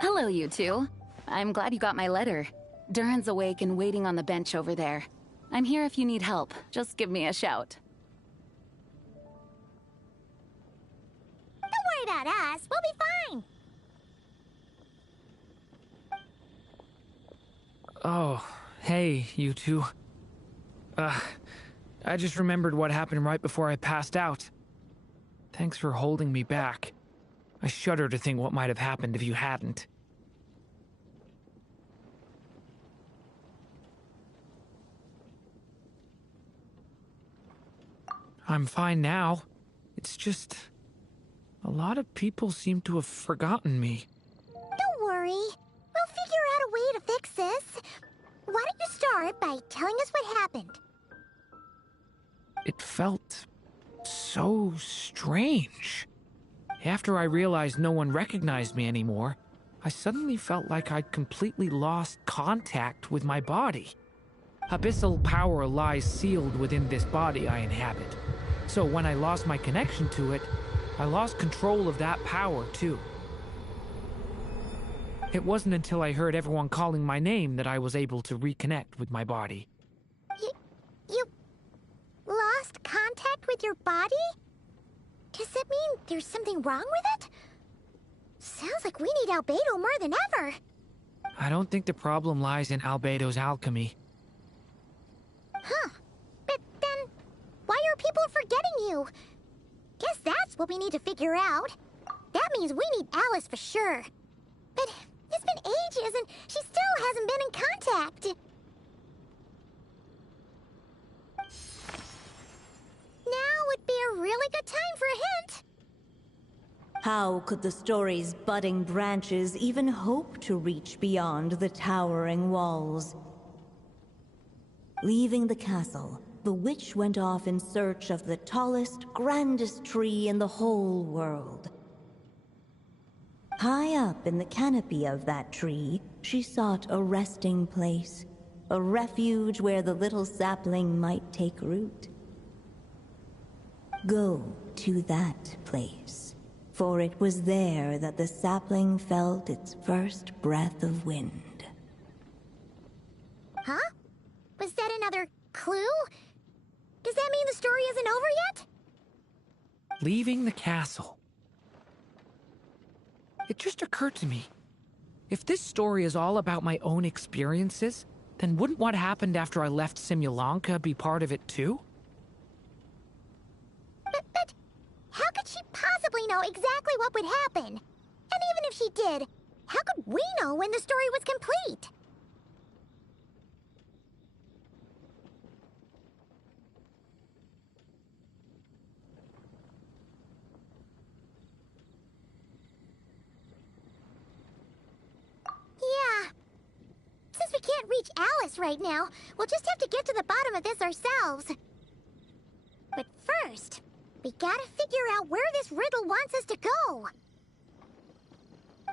Hello, you two. I'm glad you got my letter. Durin's awake and waiting on the bench over there. I'm here if you need help. Just give me a shout. Don't worry about us. We'll be fine. Oh, hey, you two. I just remembered what happened right before I passed out. Thanks for holding me back. I shudder to think what might have happened if you hadn't. I'm fine now. It's just... a lot of people seem to have forgotten me. Don't worry. We'll figure out a way to fix this. Why don't you start by telling us what happened? It felt so strange. After I realized no one recognized me anymore, I suddenly felt like I'd completely lost contact with my body. Abyssal power lies sealed within this body I inhabit. So when I lost my connection to it, I lost control of that power too. It wasn't until I heard everyone calling my name that I was able to reconnect with my body. You lost contact with your body? Does that mean there's something wrong with it? Sounds like we need Albedo more than ever. I don't think the problem lies in Albedo's alchemy. Huh. But then, why are people forgetting you? Guess that's what we need to figure out. That means we need Alice for sure. But it's been ages and she still hasn't been in contact. Now would be a really good time for a hint. How could the story's budding branches even hope to reach beyond the towering walls? Leaving the castle, the witch went off in search of the tallest, grandest tree in the whole world. High up in the canopy of that tree, she sought a resting place, a refuge where the little sapling might take root. Go to that place, for it was there that the sapling felt its first breath of wind. Huh? Was that another clue? Does that mean the story isn't over yet? Leaving the castle. It just occurred to me. If this story is all about my own experiences, then wouldn't what happened after I left Simulanka be part of it too? But how could she possibly know exactly what would happen? And even if she did, how could we know when the story was complete? Yeah. Since we can't reach Alice right now, we'll just have to get to the bottom of this ourselves. But first, we gotta figure out where this riddle wants us to go.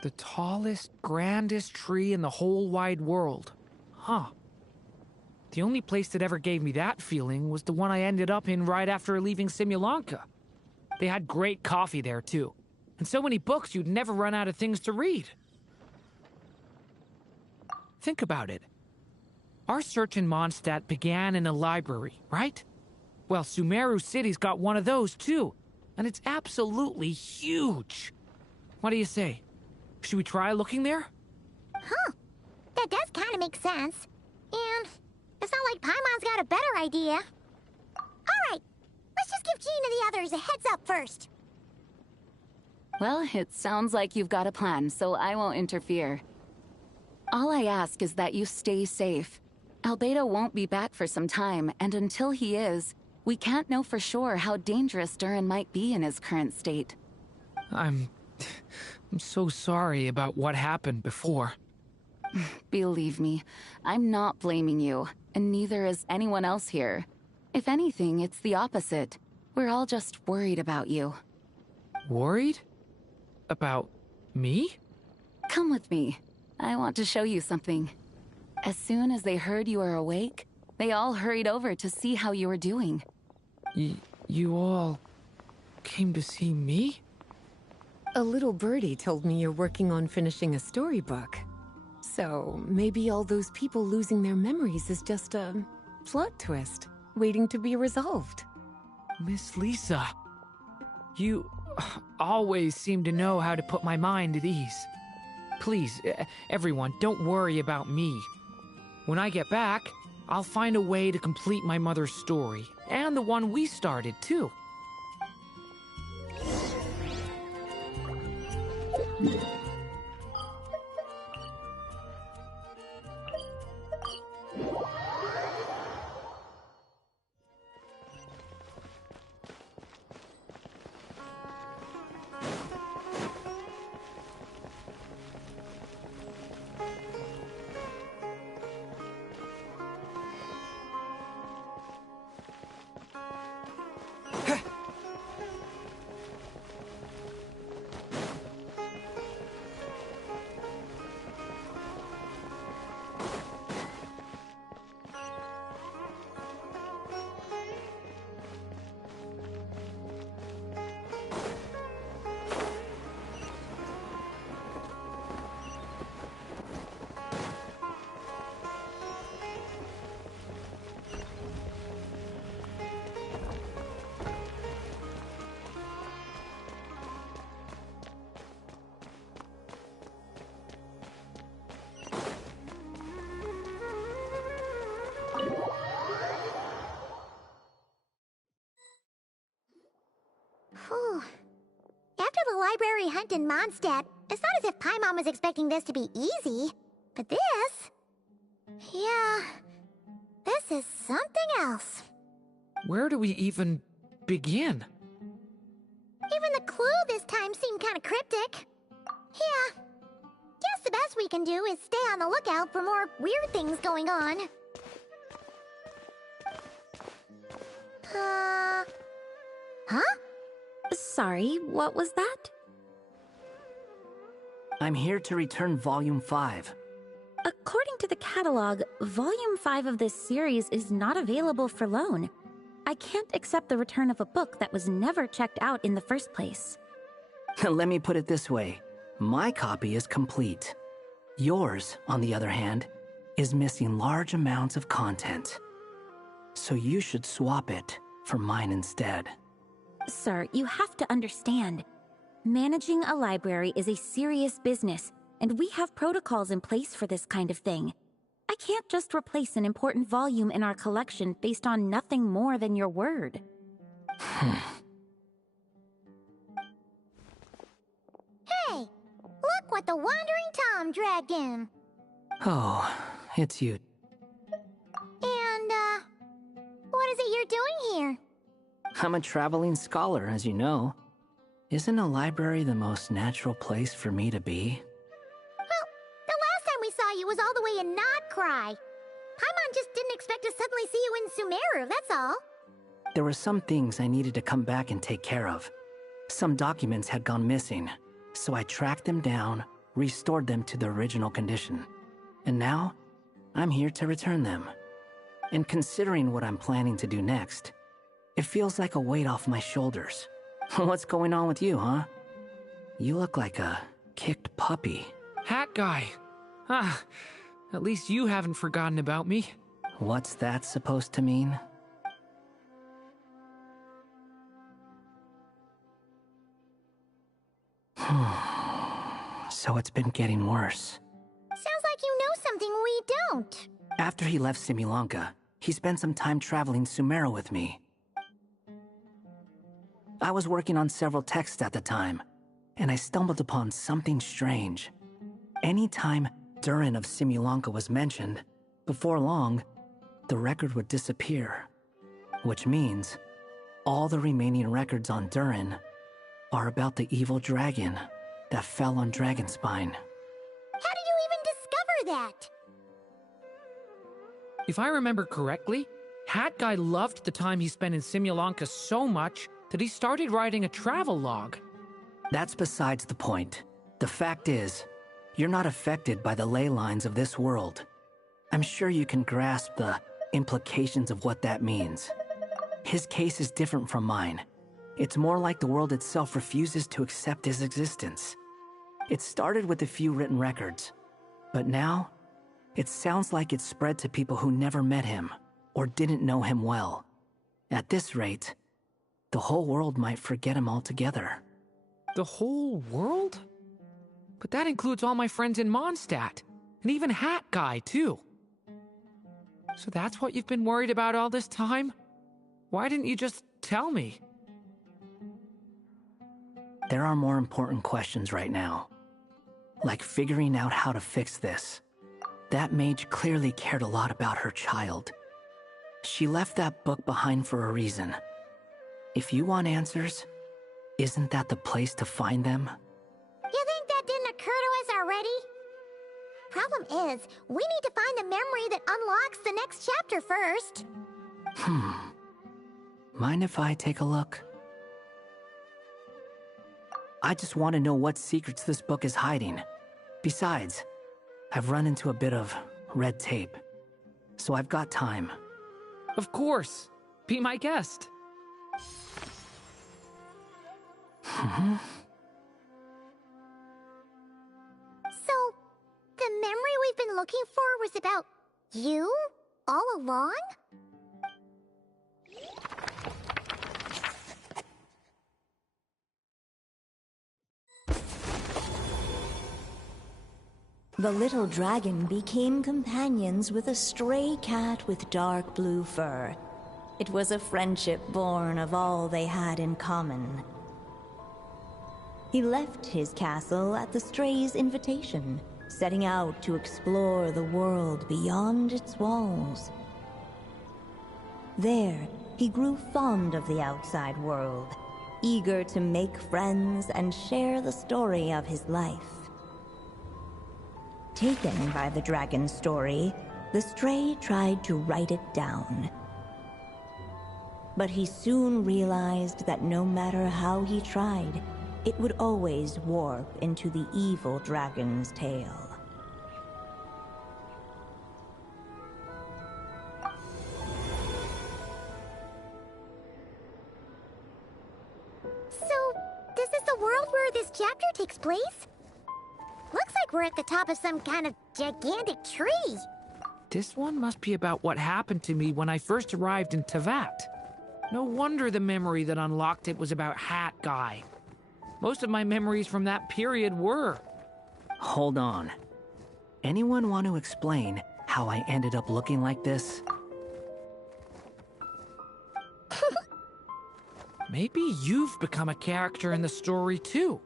The tallest, grandest tree in the whole wide world. Huh. The only place that ever gave me that feeling was the one I ended up in right after leaving Simulanka. They had great coffee there, too. And so many books you'd never run out of things to read. Think about it. Our search in Mondstadt began in a library, right? Well, Sumeru City's got one of those, too. And it's absolutely huge. What do you say? Should we try looking there? Huh. That does kind of make sense. And it's not like Paimon's got a better idea. Alright, let's just give Jean and the others a heads up first. Well, it sounds like you've got a plan, so I won't interfere. All I ask is that you stay safe. Albedo won't be back for some time, and until he is, we can't know for sure how dangerous Durin might be in his current state. I'm so sorry about what happened before. Believe me, I'm not blaming you, and neither is anyone else here. If anything, it's the opposite. We're all just worried about you. Worried? About me? Come with me. I want to show you something. As soon as they heard you were awake, they all hurried over to see how you were doing. You all came to see me? A little birdie told me you're working on finishing a storybook. So maybe all those people losing their memories is just a plot twist, waiting to be resolved. Miss Lisa, you always seem to know how to put my mind at ease. Please, everyone, don't worry about me. When I get back, I'll find a way to complete my mother's story, and the one we started, too. Whew. After the library hunt in Mondstadt, it's not as if Paimon was expecting this to be easy. But this... yeah... this is something else. Where do we even begin? Even the clue this time seemed kind of cryptic. Yeah. Guess the best we can do is stay on the lookout for more weird things going on. Huh? Sorry, what was that? I'm here to return Volume 5. According to the catalog, Volume 5 of this series is not available for loan. I can't accept the return of a book that was never checked out in the first place. Let me put it this way. My copy is complete. Yours, on the other hand, is missing large amounts of content. So you should swap it for mine instead. Sir, you have to understand. Managing a library is a serious business, and we have protocols in place for this kind of thing. I can't just replace an important volume in our collection based on nothing more than your word. Hey! Look what the Wandering Tom dragged in! Oh, it's you. And, what is it you're doing here? I'm a traveling scholar, as you know. Isn't a library the most natural place for me to be? Well, the last time we saw you was all the way in Nodcry. Paimon just didn't expect to suddenly see you in Sumeru, that's all. There were some things I needed to come back and take care of. Some documents had gone missing, so I tracked them down, restored them to their original condition. And now, I'm here to return them. And considering what I'm planning to do next, it feels like a weight off my shoulders. What's going on with you, huh? You look like a kicked puppy. Hat guy. Ah, at least you haven't forgotten about me. What's that supposed to mean? So it's been getting worse. Sounds like you know something we don't. After he left Simulanka, he spent some time traveling Sumeru with me. I was working on several texts at the time, and I stumbled upon something strange. Anytime Durin of Simulanka was mentioned, before long, the record would disappear. Which means, all the remaining records on Durin are about the evil dragon that fell on Dragonspine. How did you even discover that? If I remember correctly, Hat Guy loved the time he spent in Simulanka so much that he started writing a travel log. That's besides the point. The fact is, you're not affected by the ley lines of this world. I'm sure you can grasp the implications of what that means. His case is different from mine. It's more like the world itself refuses to accept his existence. It started with a few written records, but now it sounds like it's spread to people who never met him or didn't know him well. At this rate, the whole world might forget him altogether. The whole world? But that includes all my friends in Mondstadt, and even Hat Guy, too. So that's what you've been worried about all this time? Why didn't you just tell me? There are more important questions right now. Like figuring out how to fix this. That mage clearly cared a lot about her child. She left that book behind for a reason. If you want answers, isn't that the place to find them? You think that didn't occur to us already? Problem is, we need to find the memory that unlocks the next chapter first. Mind if I take a look? I just want to know what secrets this book is hiding. Besides, I've run into a bit of red tape, so I've got time. Of course. Be my guest. So, the memory we've been looking for was about you all along? The little dragon became companions with a stray cat with dark blue fur. It was a friendship born of all they had in common. He left his castle at the stray's invitation, setting out to explore the world beyond its walls. There, he grew fond of the outside world, eager to make friends and share the story of his life. Taken by the dragon's story, the stray tried to write it down. But he soon realized that no matter how he tried, it would always warp into the evil dragon's tale. So, this is the world where this chapter takes place? Looks like we're at the top of some kind of gigantic tree. This one must be about what happened to me when I first arrived in Tevat. No wonder the memory that unlocked it was about Hat Guy. Most of my memories from that period were. Hold on. Anyone want to explain how I ended up looking like this? Maybe you've become a character in the story too.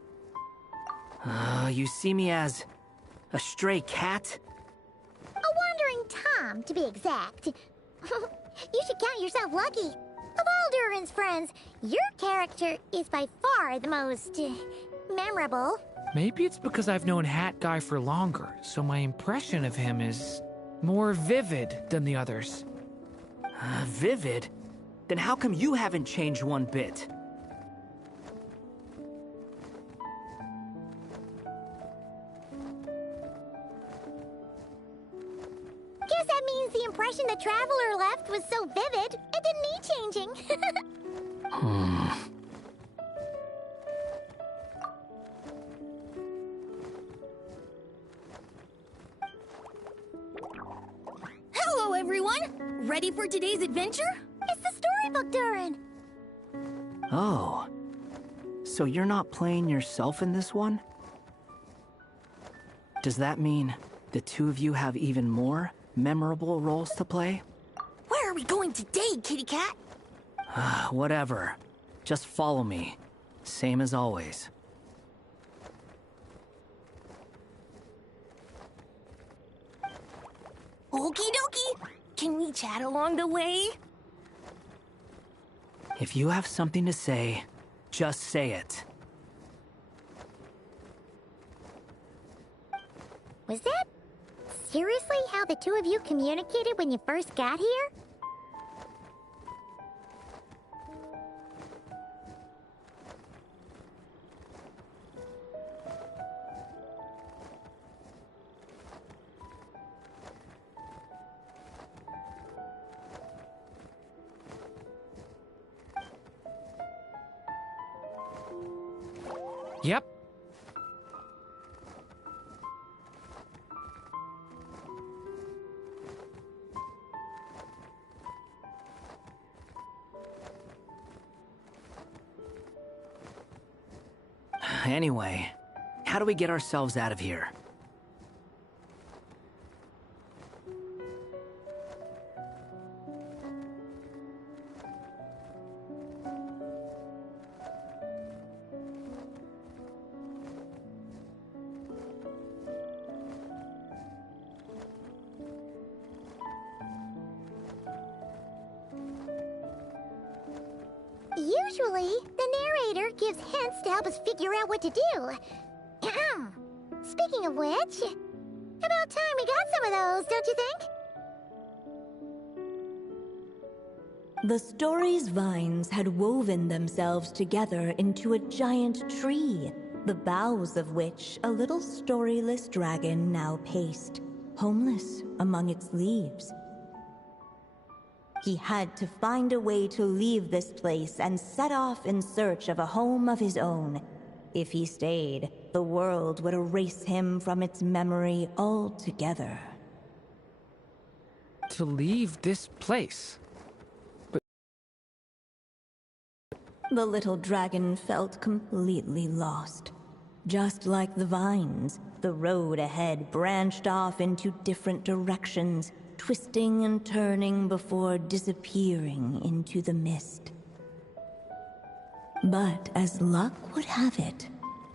You see me as a stray cat? A wandering Tom, to be exact. You should count yourself lucky. Of all Durin's friends, your character is by far the most memorable. Maybe it's because I've known Hat Guy for longer, so my impression of him is more vivid than the others. Vivid? Then how come you haven't changed one bit? Guess that means the impression the Traveler left was so vivid, it didn't need changing. Hello, everyone! Ready for today's adventure? It's the storybook, Durin. Oh. So you're not playing yourself in this one? Does that mean the two of you have even more memorable roles to play? Where are we going today, kitty cat? Whatever. Just follow me. Same as always. Okie dokie! Can we chat along the way? If you have something to say, just say it. Was that seriously how the two of you communicated when you first got here? Anyway, how do we get ourselves out of here? Usually, the narrator gives hints to help us figure out what to do. Speaking of which, about time we got some of those, don't you think? The story's vines had woven themselves together into a giant tree, the boughs of which a little storyless dragon now paced, homeless among its leaves. He had to find a way to leave this place and set off in search of a home of his own. If he stayed, the world would erase him from its memory altogether. To leave this place? The little dragon felt completely lost. Just like the vines, the road ahead branched off into different directions, twisting and turning before disappearing into the mist. But as luck would have it,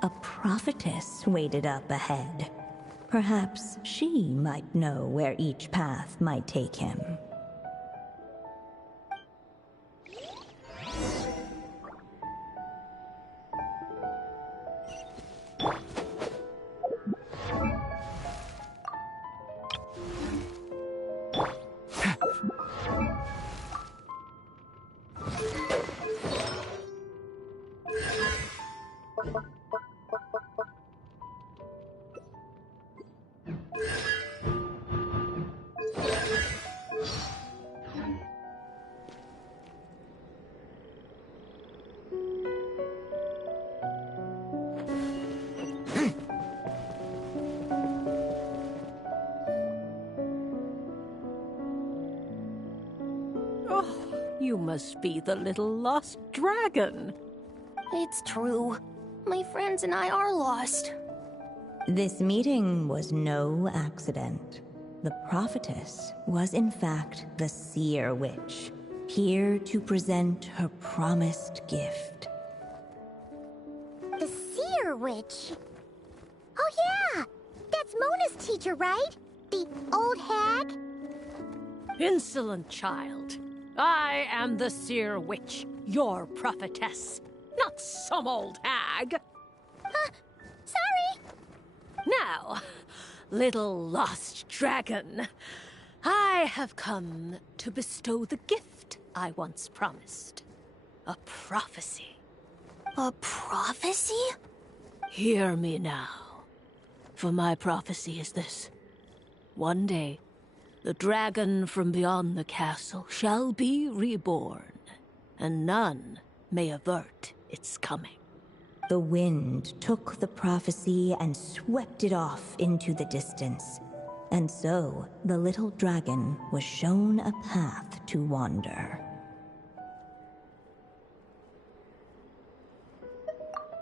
a prophetess waited up ahead. Perhaps she might know where each path might take him. You must be the little lost dragon. It's true. My friends and I are lost. This meeting was no accident. The prophetess was in fact the seer witch, here to present her promised gift. The seer witch? Oh yeah! That's Mona's teacher, right? The old hag? Insolent child. I am the seer witch, your prophetess, not some old hag. Sorry! Now, little lost dragon, I have come to bestow the gift I once promised. A prophecy. A prophecy? Hear me now, for my prophecy is this. One day, the dragon from beyond the castle shall be reborn, and none may avert its coming. The wind took the prophecy and swept it off into the distance. And so, the little dragon was shown a path to wander.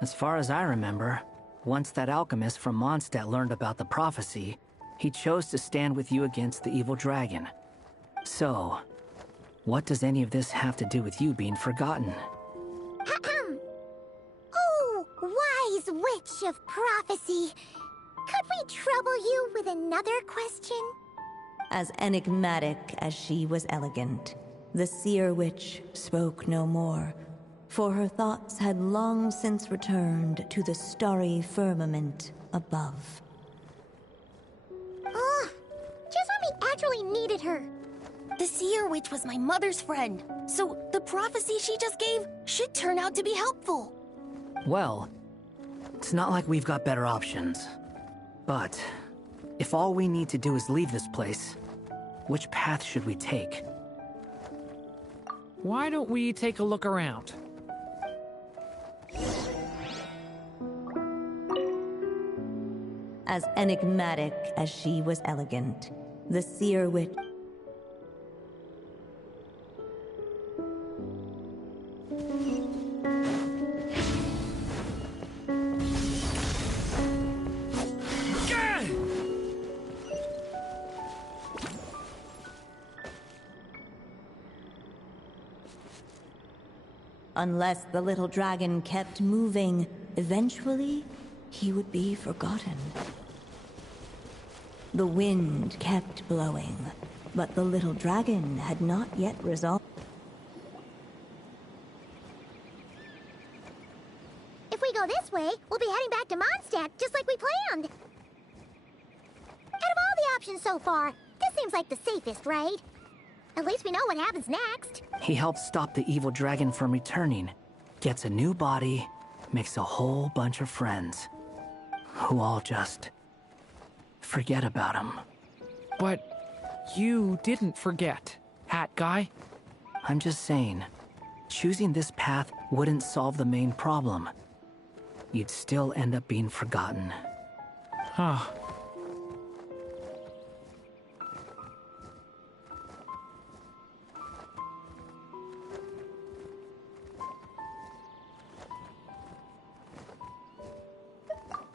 As far as I remember, once that alchemist from Mondstadt learned about the prophecy, he chose to stand with you against the evil dragon. So, what does any of this have to do with you being forgotten? Oh, wise witch of prophecy! Could we trouble you with another question? As enigmatic as she was elegant, the seer witch spoke no more, for her thoughts had long since returned to the starry firmament above. Just when we actually needed her. The seer witch was my mother's friend, so the prophecy she just gave should turn out to be helpful. Well, it's not like we've got better options. But, if all we need to do is leave this place, which path should we take? Why don't we take a look around? As enigmatic as she was elegant, the seer witch... Unless the little dragon kept moving, eventually, he would be forgotten. The wind kept blowing, but the little dragon had not yet resolved. If we go this way, we'll be heading back to Mondstadt, just like we planned. Out of all the options so far, this seems like the safest, right? At least we know what happens next. He helps stop the evil dragon from returning, gets a new body, makes a whole bunch of friends, who all just forget about him. But you didn't forget, Hat Guy. I'm just saying, choosing this path wouldn't solve the main problem. You'd still end up being forgotten. Huh.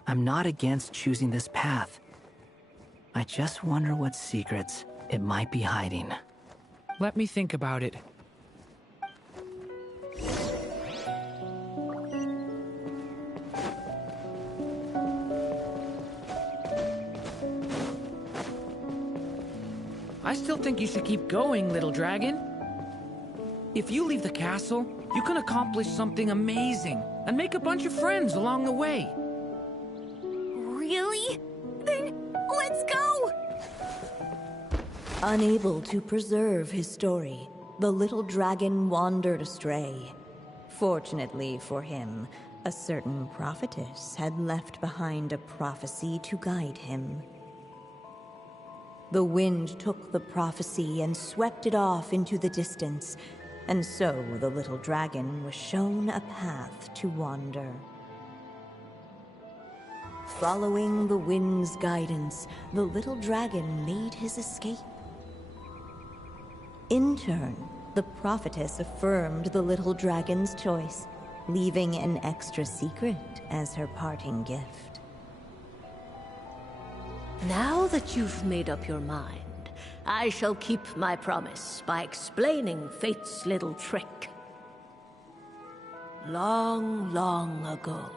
I'm not against choosing this path. I just wonder what secrets it might be hiding. Let me think about it. I still think you should keep going, little dragon. If you leave the castle, you can accomplish something amazing and make a bunch of friends along the way. Really? Then let's go! Unable to preserve his story, the little dragon wandered astray. Fortunately for him, a certain prophetess had left behind a prophecy to guide him. The wind took the prophecy and swept it off into the distance, and so the little dragon was shown a path to wander. Following the wind's guidance, the little dragon made his escape. In turn, the prophetess affirmed the little dragon's choice, leaving an extra secret as her parting gift. Now that you've made up your mind, I shall keep my promise by explaining fate's little trick. Long, long ago,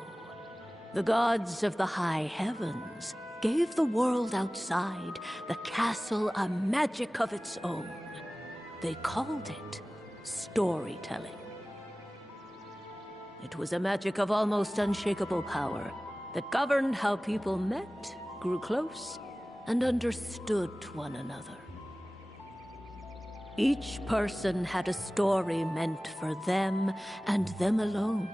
the gods of the high heavens gave the world outside the castle a magic of its own. They called it storytelling. It was a magic of almost unshakable power that governed how people met, grew close, and understood one another. Each person had a story meant for them and them alone.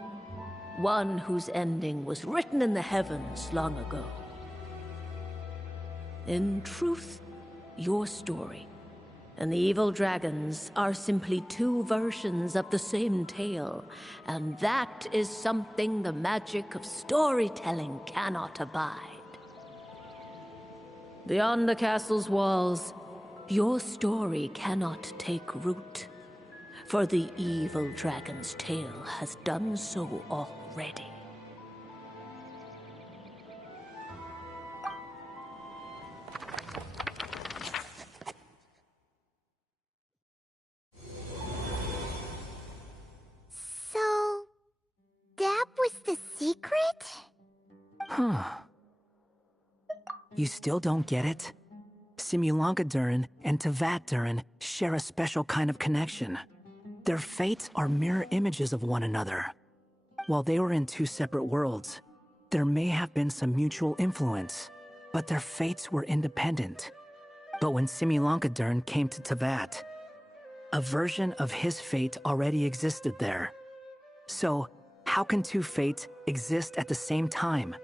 One whose ending was written in the heavens long ago. In truth, your story and the evil dragons are simply two versions of the same tale, and that is something the magic of storytelling cannot abide. Beyond the castle's walls, your story cannot take root, for the evil dragon's tale has done so already. So, that was the secret? Huh. You still don't get it? Simulanka Durin and Tevat Durin share a special kind of connection. Their fates are mirror images of one another. While they were in two separate worlds, there may have been some mutual influence, but their fates were independent. But when Simulanka Durin came to Tevat, a version of his fate already existed there. So, how can two fates exist at the same time?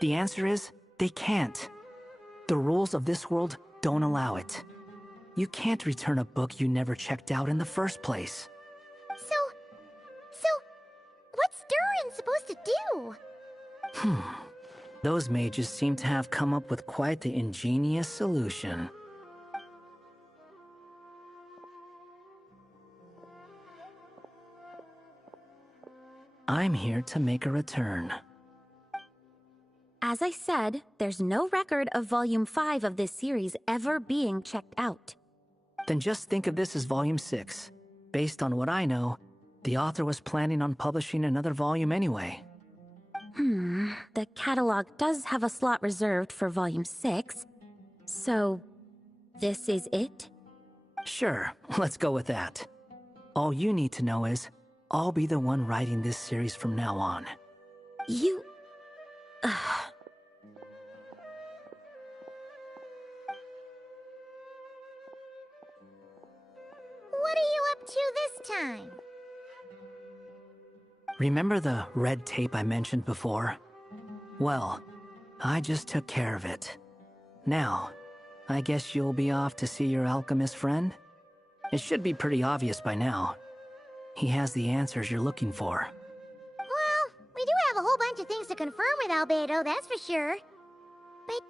The answer is, they can't. The rules of this world don't allow it. You can't return a book you never checked out in the first place. So, what's Durin supposed to do? Those mages seem to have come up with quite the ingenious solution. I'm here to make a return. As I said, there's no record of Volume 5 of this series ever being checked out. Then just think of this as Volume 6. Based on what I know, The author was planning on publishing another volume anyway. The catalog does have a slot reserved for Volume 6. So, this is it? Sure, let's go with that. All you need to know is, I'll be the one writing this series from now on. You... What are you up to this time? Remember the red tape I mentioned before? Well, I just took care of it. Now, I guess you'll be off to see your alchemist friend? It should be pretty obvious by now. He has the answers you're looking for. Well, we do have a whole bunch of things to confirm with Albedo, that's for sure. But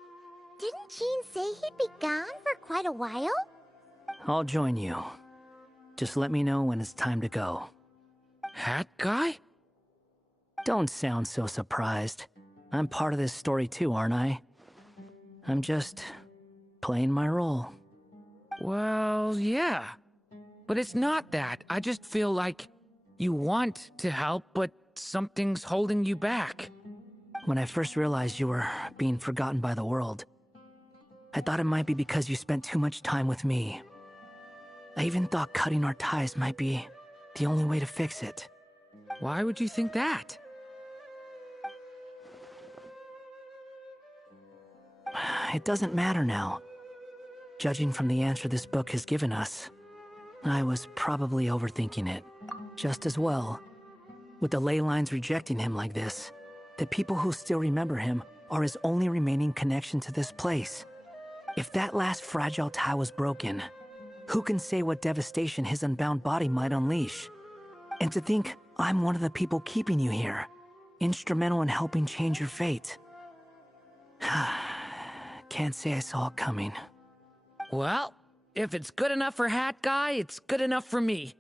didn't Jean say he'd be gone for quite a while? I'll join you. Just let me know when it's time to go. Hat guy? Don't sound so surprised. I'm part of this story too, aren't I? I'm just playing my role. Well, yeah. But it's not that. I just feel like you want to help, but something's holding you back. When I first realized you were being forgotten by the world, I thought it might be because you spent too much time with me. I even thought cutting our ties might be the only way to fix it. Why would you think that? It doesn't matter now. Judging from the answer this book has given us, I was probably overthinking it. Just as well. With the ley lines rejecting him like this, the people who still remember him are his only remaining connection to this place. If that last fragile tie was broken, who can say what devastation his unbound body might unleash? And to think I'm one of the people keeping you here, instrumental in helping change your fate. Can't say I saw it coming. Well, if it's good enough for Hat Guy, it's good enough for me.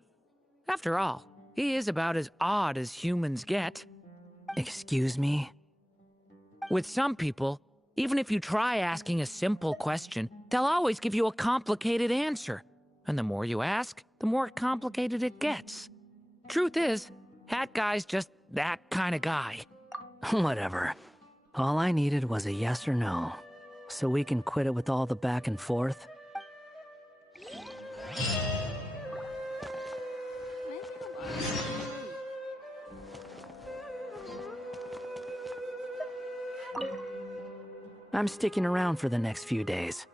After all, he is about as odd as humans get. Excuse me? With some people, even if you try asking a simple question, they'll always give you a complicated answer. And the more you ask, the more complicated it gets. Truth is, Hat Guy's just that kind of guy. Whatever. All I needed was a yes or no, so we can quit it with all the back and forth. I'm sticking around for the next few days.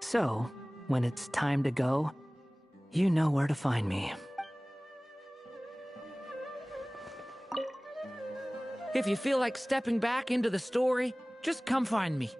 So, when it's time to go, you know where to find me. If you feel like stepping back into the story, just come find me.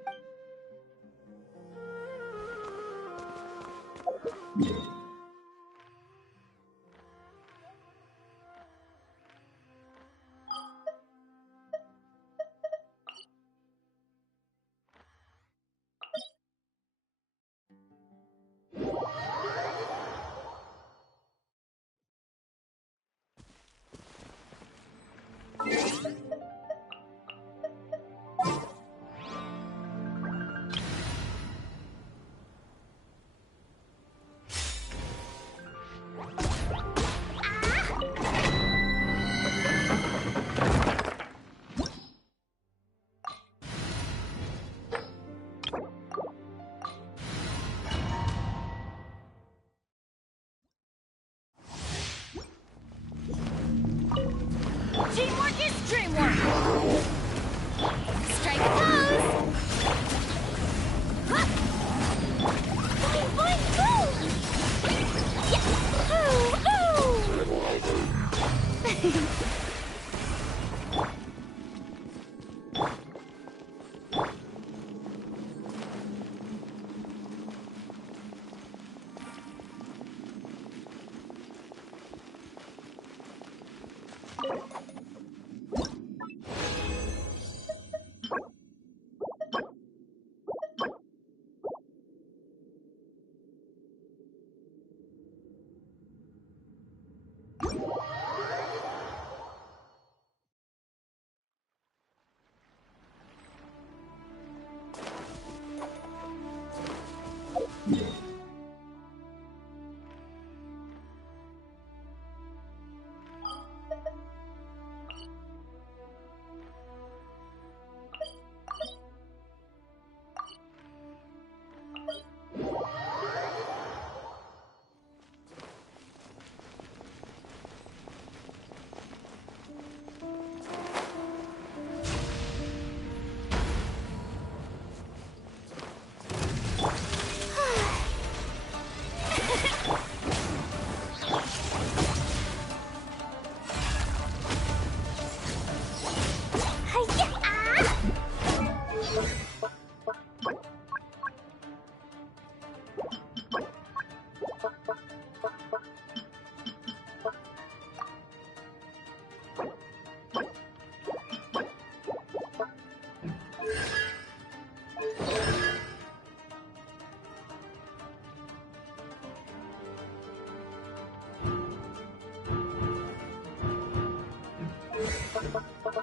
May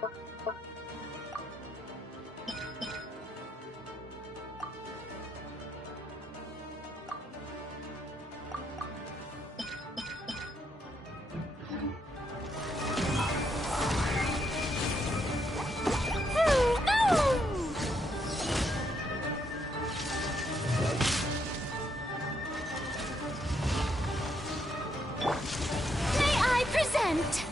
I present?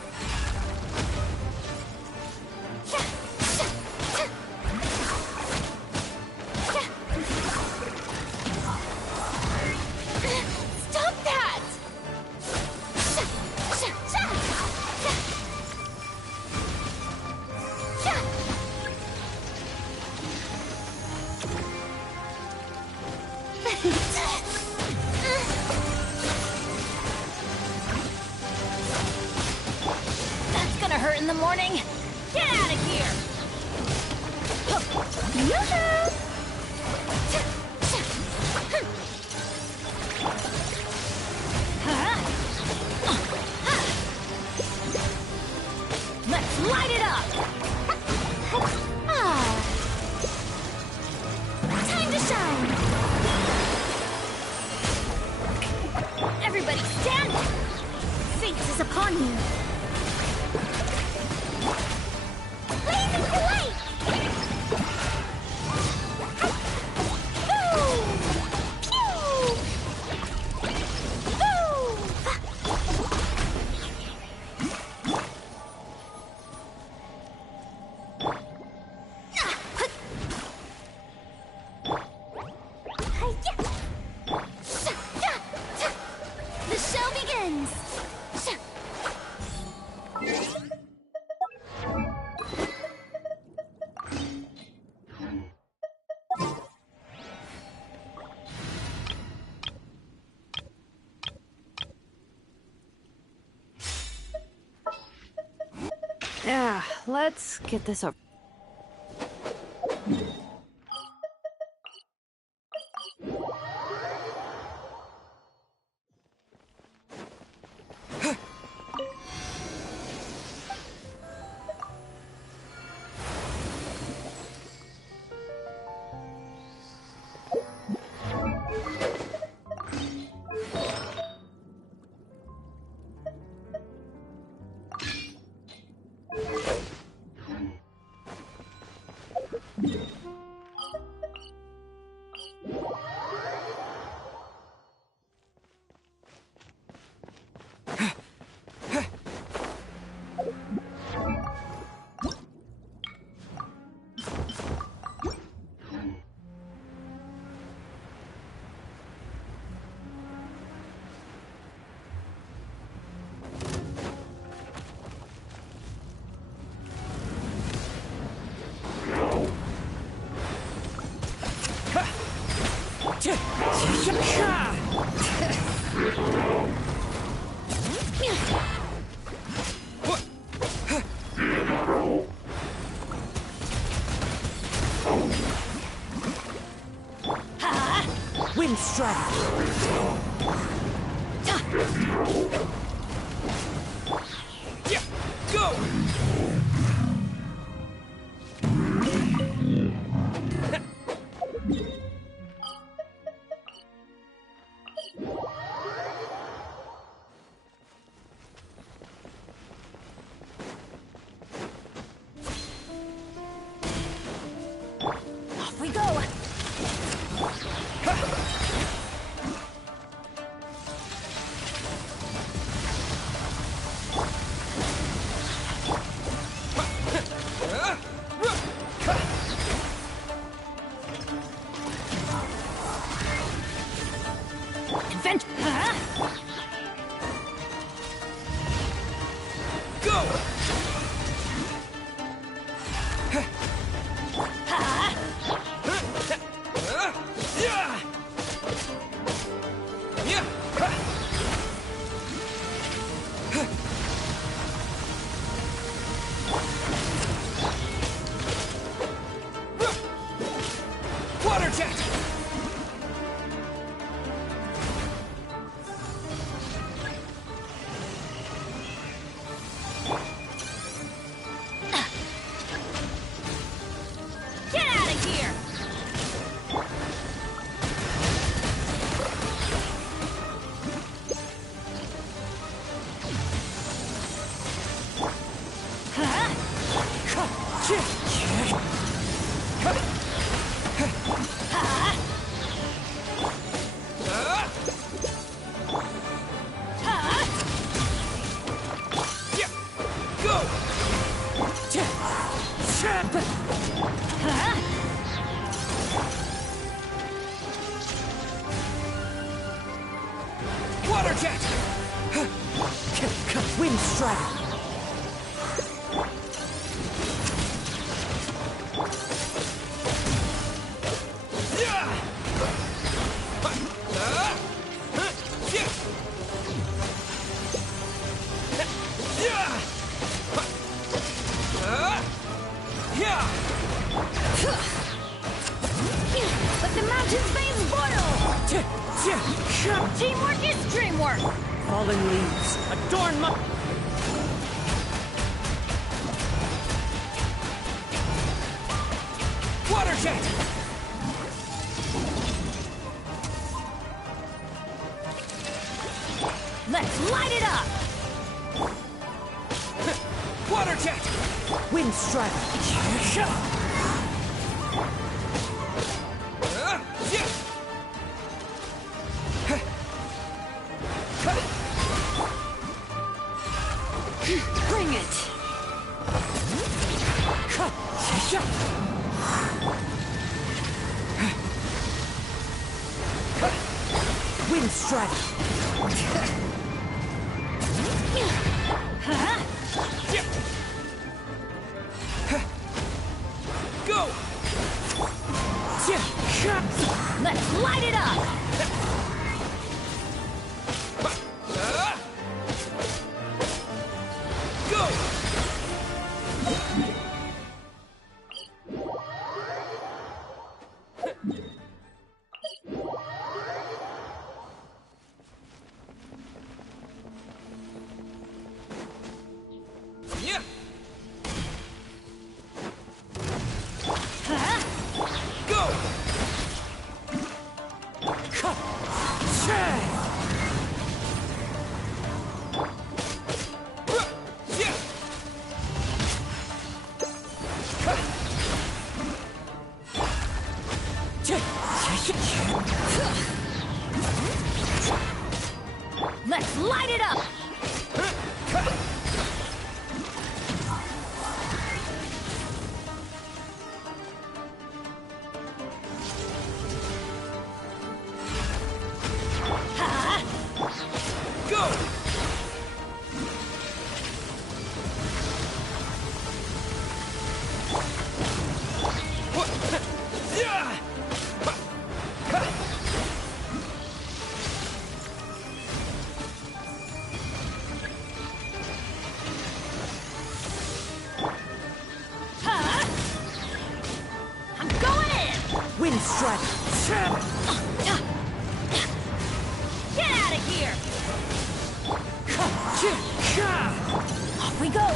Stop that! That's gonna hurt in the morning. Get out of here! Let's light it up! Time to shine! Everybody stand! Fate is upon you! Blazing light! The show begins! Yeah, let's get this over. Wind strike! Yeah, go! Off we go! Adventure! Go! Yeah! Yeah! Water jet! jet! Wind strike! But the mountain's veins boil! Teamwork is dreamwork! Fallen leaves adorn my... Water jet! Let's light it up! Water jet! Wind strike! Bring it! Wind strike! Go! Let's light it up! Go! Yeah! Go! Let's light it up! Go! I'm going in! Wind strike! Get out of here! Off we go!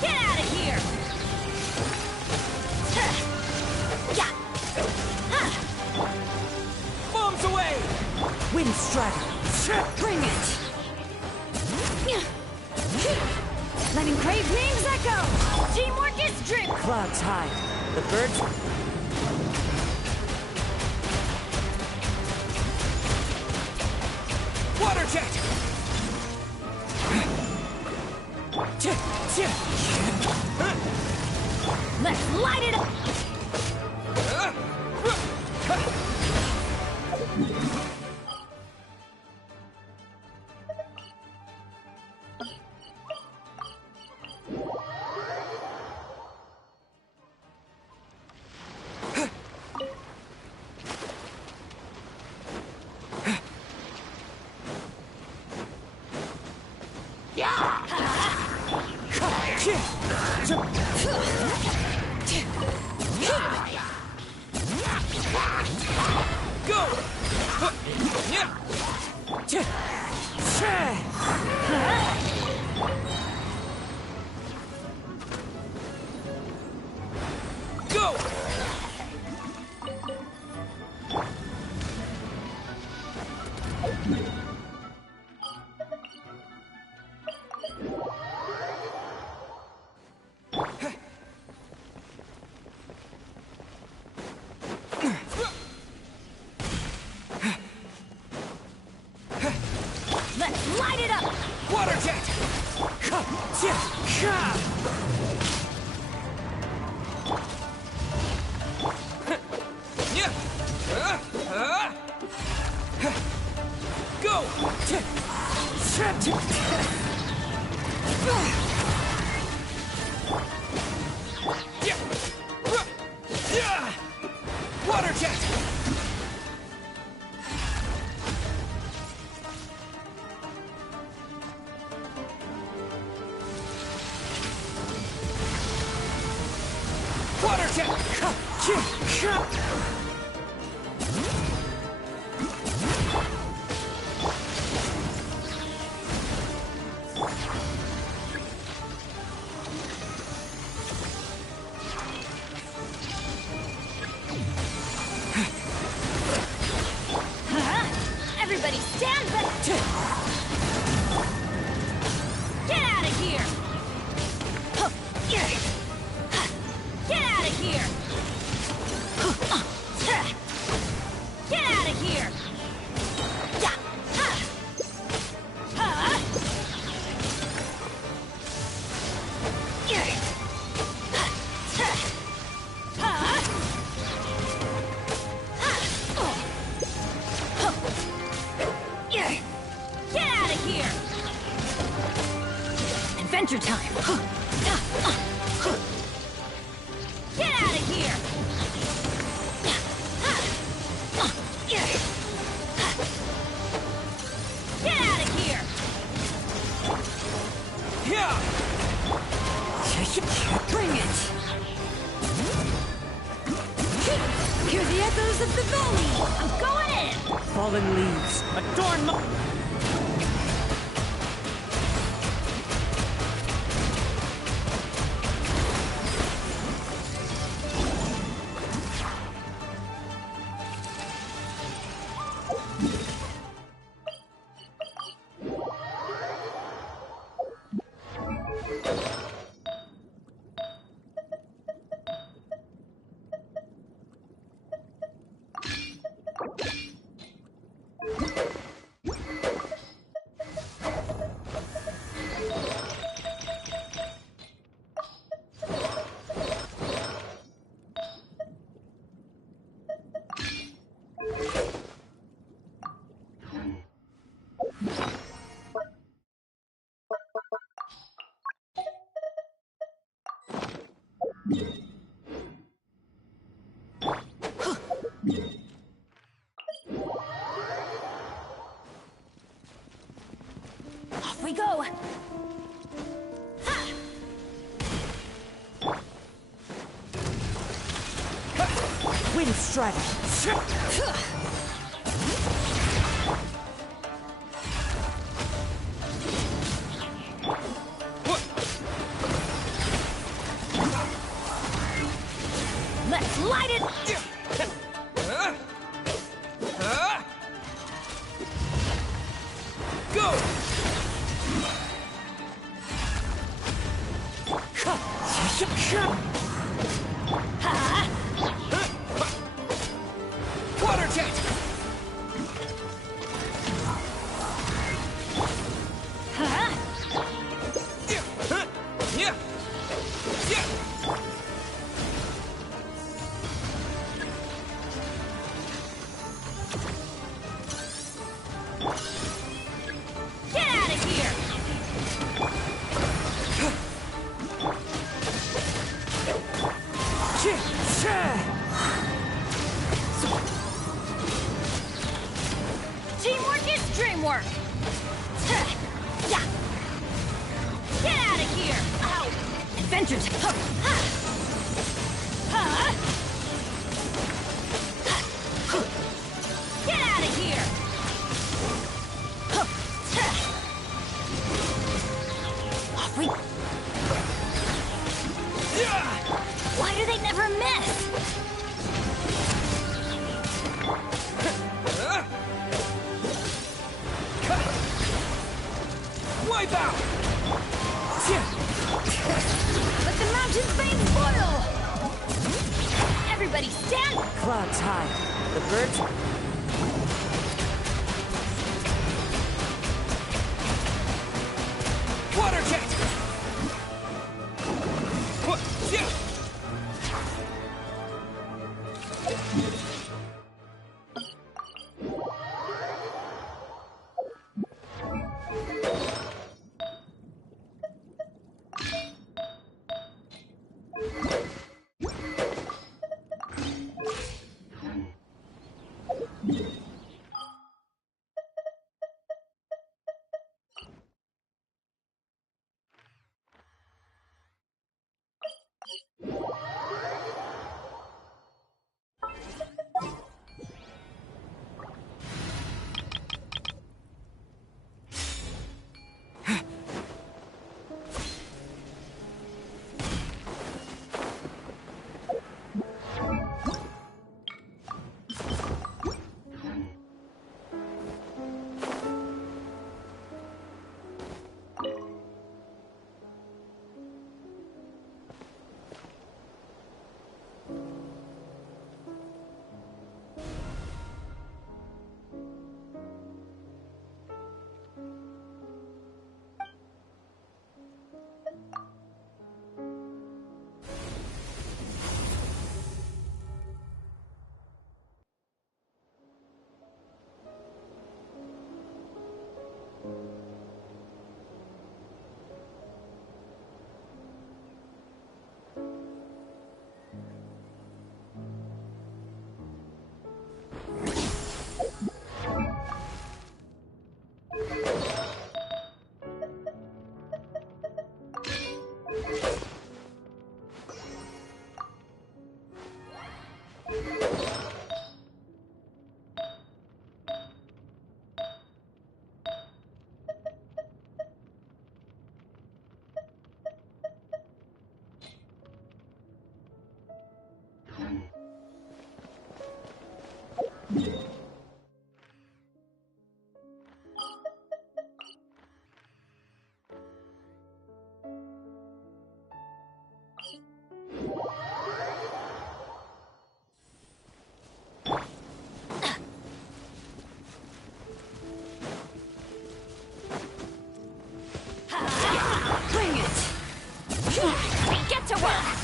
Get out of here! Bombs away! Wind strike! Bring it! Letting Crave names echo! Teamwork is dream! Clouds high. The birds... Water jet! Let's light it up! Go! Go! Water jet! Water jet! Everybody stand back! Get out of here! Get out of here! Get out of here! Get out of here! Adventure time! Get out of here! Get out of here! Yeah! Bring it! Hear the echoes of the valley! I'm going in! Fallen leaves, adorn my... Off we go! Wind strike! Let's light it! Go! Water jet! Yeah! Yeah! Get out of here! Teamwork is dreamwork! Yeah! Get out of here! Ow! Adventures! Get out of here! Off we... Why do they never miss? Wipe out! Let the mountain's veins boil! Everybody stand! Clouds high. The birds... Water jet! Yeah! Bring it! Get to work!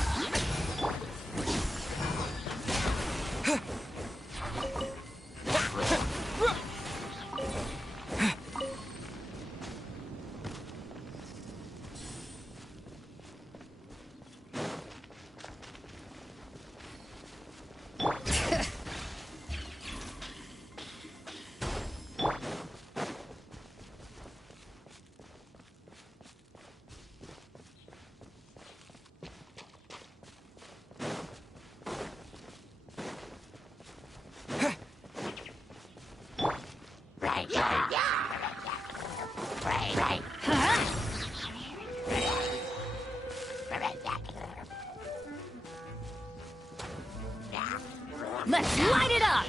Let's light it up!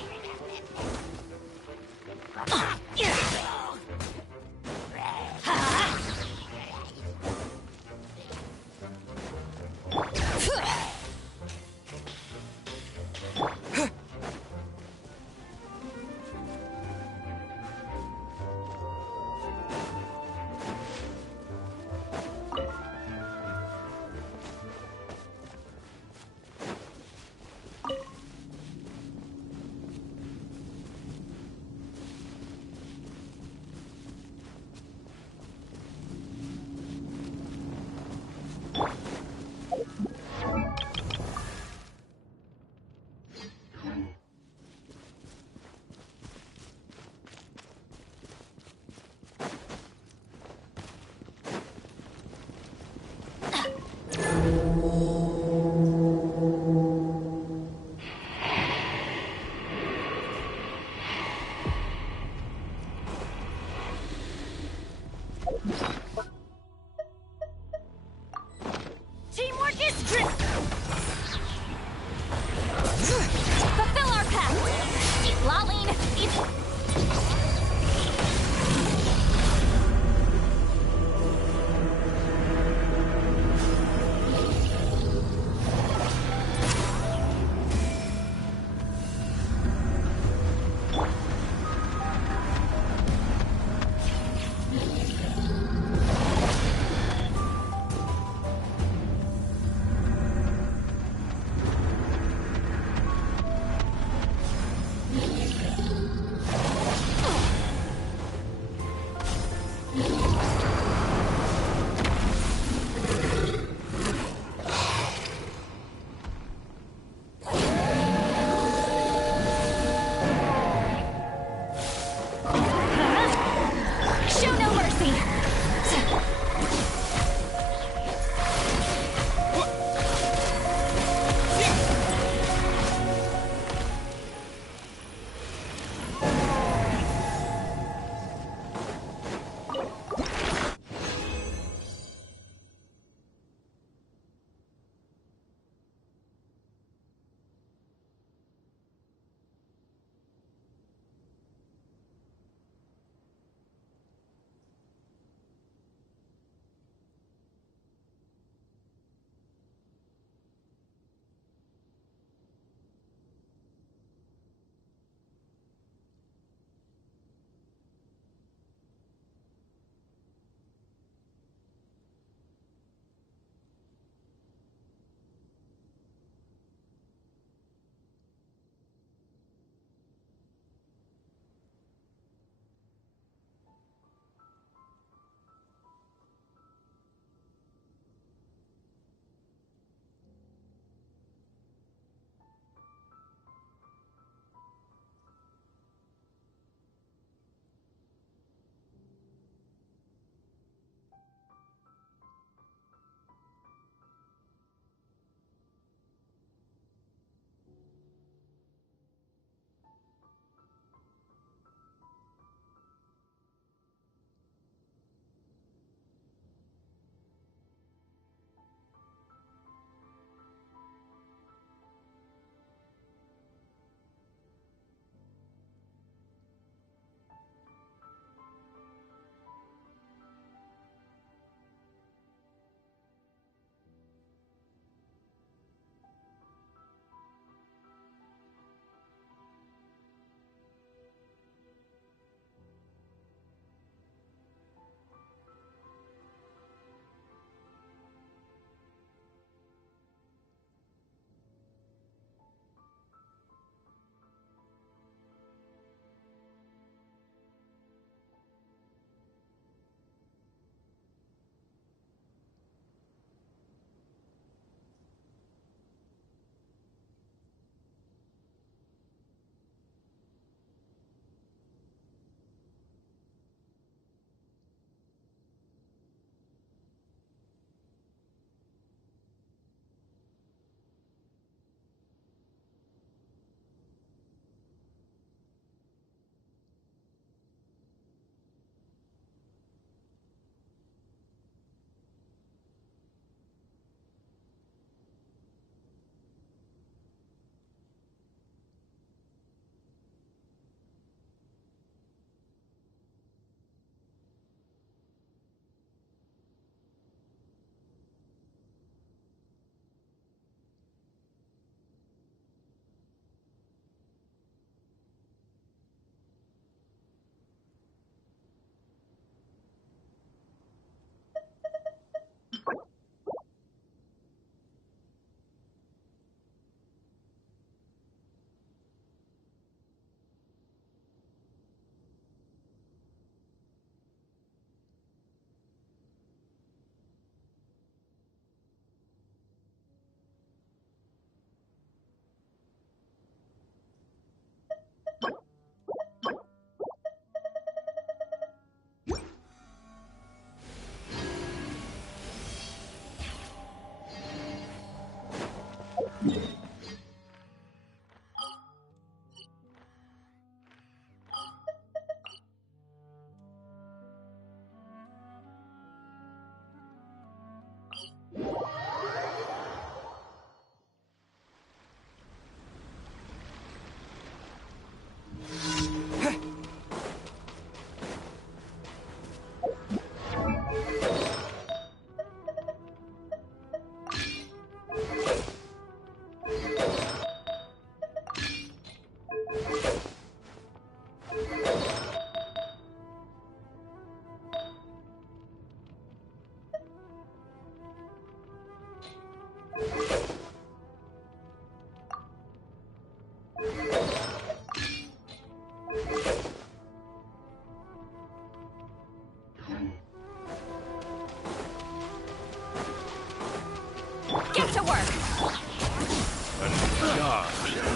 Teamwork is Fulfill our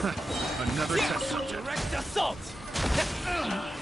Another test subject. Direct assault!